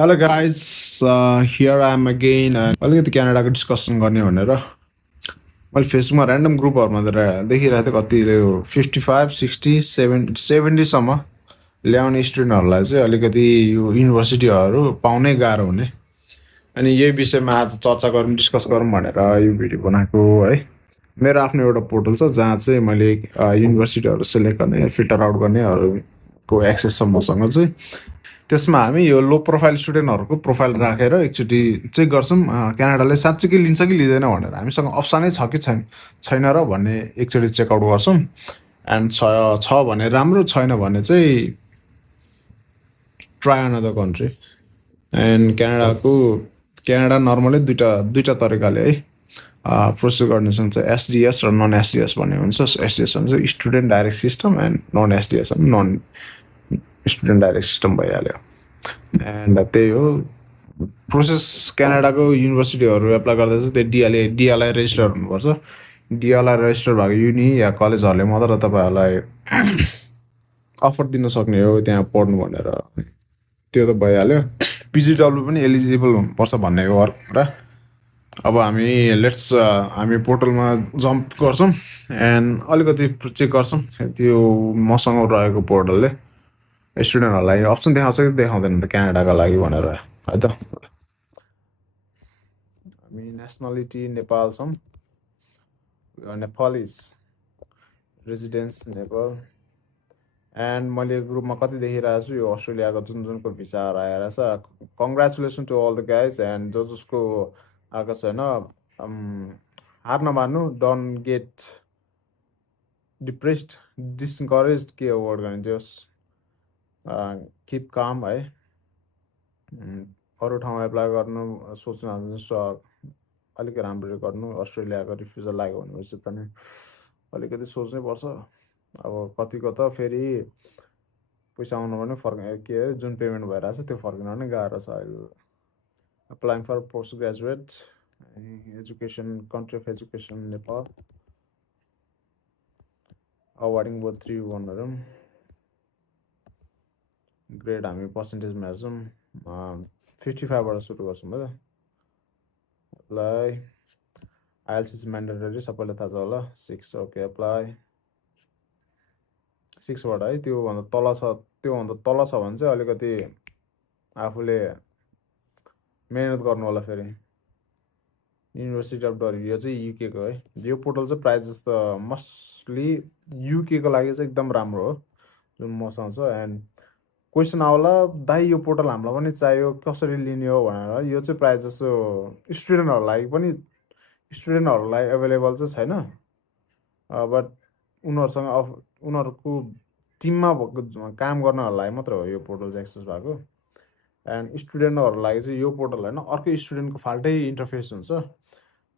Hello guys, here I am again. अलिकति क्यानाडाको discussion गर्ने भनेर मैले फेसबुकमा ऱ्यान्डम ग्रुपहरूमा देखिरहेको थिएँ कतिले 55, 60, 70सम्म ल्याउने स्टुडेन्टहरूलाई चाहिँ अलिकति यो युनिभर्सिटीहरू पाउनै गाह्रो हुने अनि यही विषयमा आज चर्चा गरौँ डिस्कस गरौँ भनेर यो भिडियो बनाएको है। मेरो आफ्नो एउटा पोर्टल छ जहाँ चाहिँ मैले युनिभर्सिटीहरू सेलेक्ट गर्ने फिल्टर आउट गर्नेहरूको एक्सेस छ मसँग चाहिँ। त्यसमा हामी यो लो प्रोफाइल स्टुडेन्टहरूको प्रोफाइल राखेर एकचोटि चेक गर्छौँ क्यानाडाले साँच्चीकै लिन्छ कि लिँदैन भनेर। हामीसँग अप्सनै छ कि छैन र भन्ने एकचोटि चेकआउट गर्छौँ। एन्ड छ भने राम्रो, छैन भने चाहिँ try another country. And Canada normally दुईवटा तरिकाले है प्रोसेस गर्ने सक्छ, एसडिएस र नन एसडिएस भन्ने हुन्छ। एसडिएस भने student direct system and non SDS भने नन स्टुडेन्ट डाइरेक्ट सिस्टम भइहाल्यो। एन्ड त्यही हो प्रोसेस। क्यानाडाको युनिभर्सिटीहरू एप्लाई गर्दा चाहिँ त्यो डिएलआई रेजिस्टर हुनुपर्छ। डिएलआई रेजिस्टर भएको युनि या कलेजहरूले मात्र तपाईँहरूलाई अफर दिन सक्ने हो त्यहाँ पढ्नु भनेर। त्यो त भइहाल्यो। पिजिडब्ल्यू पनि एलिजिबल हुनुपर्छ भन्ने हो अर्को कुरा। अब हामी पोर्टलमा जम्प गर्छौँ एन्ड अलिकति चेक गर्छौँ त्यो मसँग रहेको पोर्टलले स्टुडेन्टहरूलाई अप्सन देखाउँछ कि देखाउँदैन त क्यानाडाको लागि भनेर है त। हामी नेसनालिटी नेपाल छौँ, नेपालिज रेजिडेन्स नेपाल। एन्ड मैले ग्रुपमा कति देखिरहेको छु यो अस्ट्रेलियाको जुनको भिसाहरू आएर छ। Congratulations to all the guys. And जसको आएको छैन हार नमान्नु, डोन्ट गेट डिप्रेस्ड, डिस्करेज के वर्ड गर्ने त्यो किप काम है। अरू ठाउँ एप्लाई गर्नु सोच्नु अलिक राम्ररी गर्नु। अस्ट्रेलियाको रिफ्युजल लाग्यो भनेपछि त नि अलिकति सोच्नै पर्छ। अब कतिको त फेरि पैसा आउनु भने के अरे जुन पेमेन्ट भइरहेछ त्यो फर्किन नै गाह्रो छ अहिले। Applying for post graduate education, country of education Nepal, awarding both 3 हेरौँ। ग्रेड हामी पर्सेन्टेजमा हेर्छौँ 55बाट सुरु गर्छौँ है त। एप्लाई आइएल्स इज म्यान्डेटरी, सबैलाई थाहा छ होला। 6 ओके एप्लाई 6बाट है। त्योभन्दा तल छ भने चाहिँ अलिकति आफूले मेहनत गर्नु होला। फेरि युनिभर्सिटी अफ डरी यो चाहिँ युकेको है। यो पोर्टल चाहिँ प्रायः जस्तो मोस्टली युकेको लागि चाहिँ एकदम राम्रो हो जुन मसँग छ। एन्ड क्वेसन आउला दाइ यो पोर्टल हामीलाई पनि चाहियो कसरी लिने हो भनेर। यो चाहिँ प्रायः जस्तो स्टुडेन्टहरूलाई एभाइलेबल चाहिँ छैन, बट उनीहरूको टिममा काम गर्नहरूलाई मात्र हो यो पोर्टल चाहिँ एक्सेस भएको। एन्ड स्टुडेन्टहरूको लागि चाहिँ यो पोर्टल होइन, अर्को स्टुडेन्टको फाल्टै इन्टरफेस हुन्छ।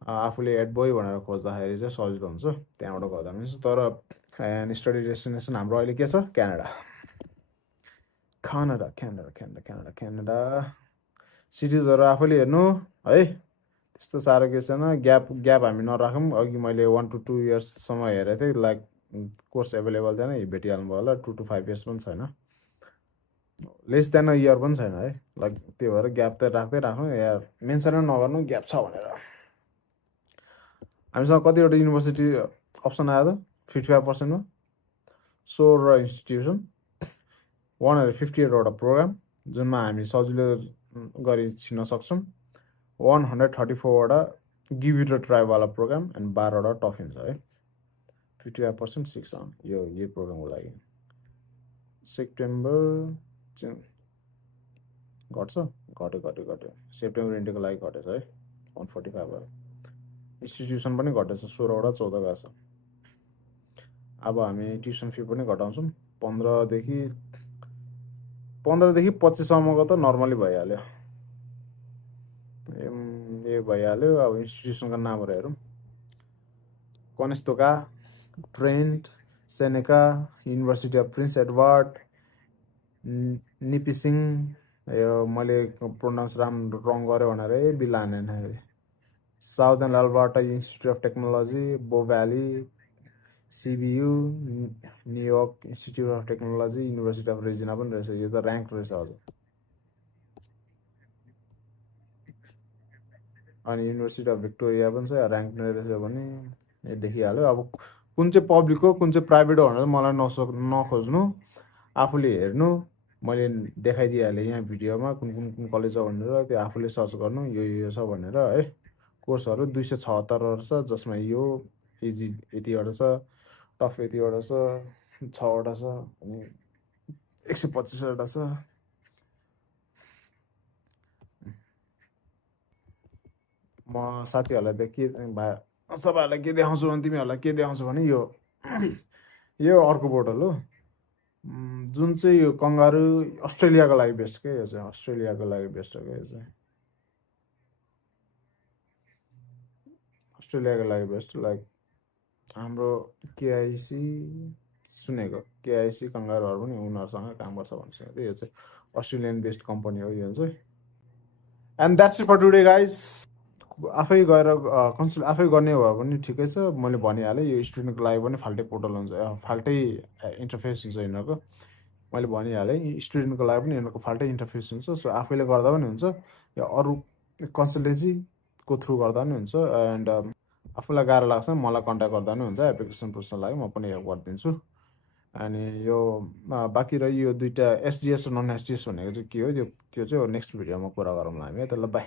आफूले एड बोय भनेर खोज्दाखेरि चाहिँ सजिलो हुन्छ त्यहाँबाट गर्दा पनि। तर एन्ड स्टडी डेस्टिनेसन हाम्रो अहिले के छ? क्यानाडा। सिटिजहरू आफूले हेर्नु है, त्यस्तो साह्रो के छैन। ग्याप हामी नराखौँ। अघि मैले 1 to 2 इयर्ससम्म हेरेको थिएँ, लाइक कोर्स एभाइलेबल थिएन, भेटिहाल्नु भयो होला। 2 to 5 इयर्स पनि छैन, लेस देन अ इयर पनि छैन है। लाइक त्यो भएर ग्याप त राख्दै राख्नु या मेन्सन नगर्नु ग्याप छ भनेर। हामीसँग कतिवटा युनिभर्सिटी अप्सन आयो त 55%मा 16 इन्स्टिट्युसन 158वटा प्रोग्राम जुनमा हामी सजिलो गरी छिर्न सक्छौँ। 134वटा गिभ इट अ ट्राईवाला प्रोग्राम एन्ड 12वटा टफिन छ है। 55% 6 यो प्रोग्रामको लागि सेप्टेम्बर घट्यो। सेप्टेम्बर इन्टेको लागि घटेछ है 145 भयो। इन्स्टिट्युसन पनि घटेछ 16वटा 14 गएको छ। अब हामी ट्युसन फी पनि घटाउँछौँ 15देखि 25सम्मको त नर्मली भइहाल्यो। ए भइहाल्यो। अब इन्स्टिट्युसनको नामहरू हेरौँ। Conestoga, Trent, Seneca, University of Prince Edward, Nipissing, यो मैले प्रोनाउन्स रङ गरेँ भनेर बिलानेन। Southern Alberta Institute of Technology, Bow Valley, CBU, New York Institute of Technology, University of Regina पनि रहेछ। यो त ऱ्याङ्क रहेछ हजुर। अनि युनिभर्सिटी अफ भिक्टोरिया पनि छ, ऱ्याङ्क नै रहेछ भने यो देखिहाल्यो। अब कुन चाहिँ पब्लिक हो कुन चाहिँ प्राइभेट हो भनेर मलाई नखोज्नु, आफूले हेर्नु। मैले देखाइदिइहालेँ यहाँ भिडियोमा कुन कुन कुन कलेज हो भनेर, त्यो आफूले सर्च गर्नु यो छ भनेर है। कोर्सहरू 276 छ, जसमा यो इजी यतिवटा छ, टफ यतिवटा छ, 6वटा छ, अनि 125वटा छ। म साथीहरूलाई तपाईँहरूलाई के देखाउँछु भने, तिमीहरूलाई के देखाउँछु भने यो अर्को बोटल हो, जुन चाहिँ यो कङ्गारू अस्ट्रेलियाको लागि बेस्ट क्या। यो चाहिँ अस्ट्रेलियाको लागि बेस्ट हो क्या। यो चाहिँ अस्ट्रेलियाको लागि बेस्ट। लाइक हाम्रो केआइसी सुनेको, केआइसी कङ्गारूहरू पनि उनीहरूसँग काम गर्छ भन्छ। यो चाहिँ अस्ट्रेलियन बेस्ड कम्पनी हो यो चाहिँ। And that's it for today guys. आफै गएर कन्सल्ट आफै गर्ने हो भने ठिकै छ। मैले भनिहालेँ यो स्टुडेन्टको लागि पनि फाल्टै पोर्टल हुन्छ, फाल्टै इन्टरफेस हुन्छ यिनीहरूको। मैले भनिहालेँ स्टुडेन्टको लागि पनि यिनीहरूको फाल्टै इन्टरफेस हुन्छ। सो आफैले गर्दा पनि हुन्छ या अरू कन्सल्टेन्सीको थ्रु गर्दा पनि हुन्छ। एन्ड आफूलाई गाह्रो लाग्छ मलाई कन्ट्याक्ट गर्दा पनि हुन्छ, एप्लिकेसन प्रोसेसको लागि म पनि हेल्प गरिदिन्छु। अनि यो बाँकी रह्यो यो दुइटा एसडिएस र नन एसडिएस भनेको चाहिँ के हो, त्यो चाहिँ नेक्स्ट भिडियोमा कुरा गरौँला हामी है। त ल बाई।